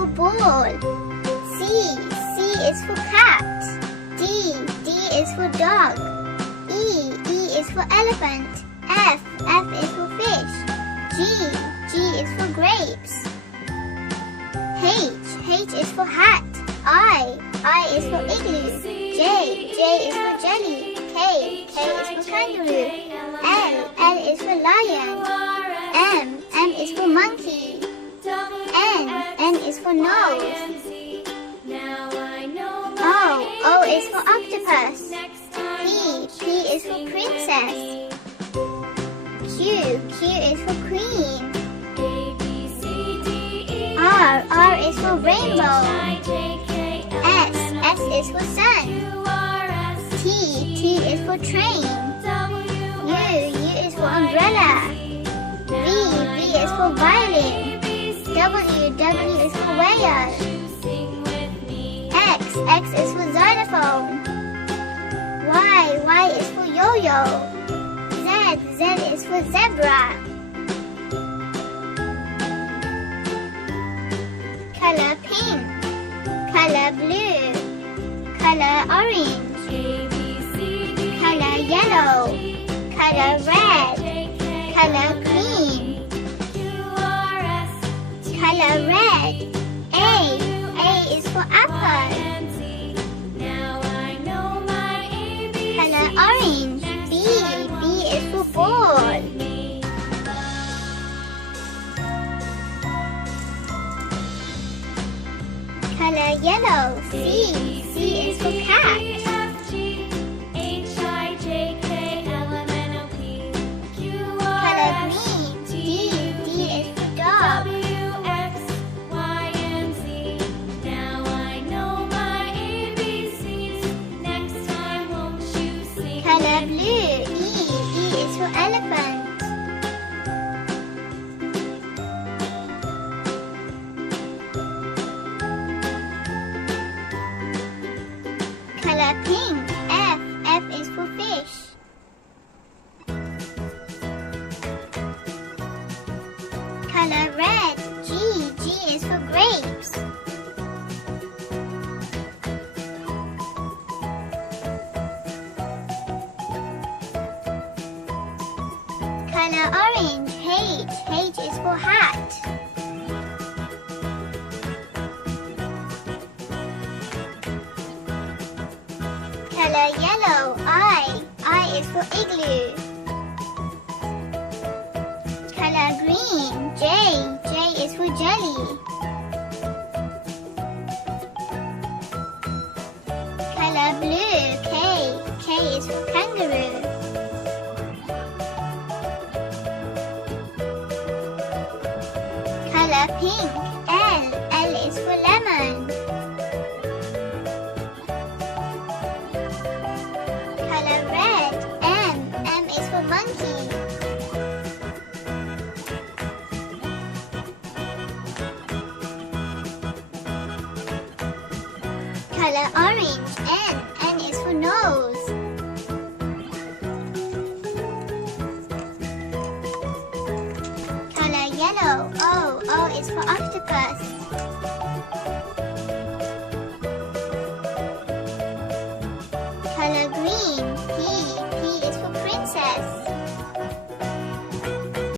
for ball. C is for cat. D is for dog. E is for elephant. F is for fish. G is for grapes. H is for hat. I is for igloo. J is for jelly. K is for kangaroo. L is for lion. M is for monkey. N is for nose. O is for octopus. P is for princess. Q is for queen. R is for rainbow. S is for sun. T is for train. U is for umbrella. V is for violin. W is for whale. X is for xylophone. Y is for yo-yo. Z is for zebra. Color pink. Color blue. Color orange. Color yellow. Color red. Color green. Color red. A is for apple. Color orange. B is for ball. Color yellow. C is for cat. Color green. D is for dog. Color blue. E is for elephant. Color pink. F is for fish. Color red. G is for grapes. Color orange. H is for hat. Color yellow. I is for igloo. Color green. J is for jelly. Color blue. K is for kangaroo. Color pink. L is for lemon. Color red. M is for monkey. Color orange. N is for nose. Color yellow. O is for octopus.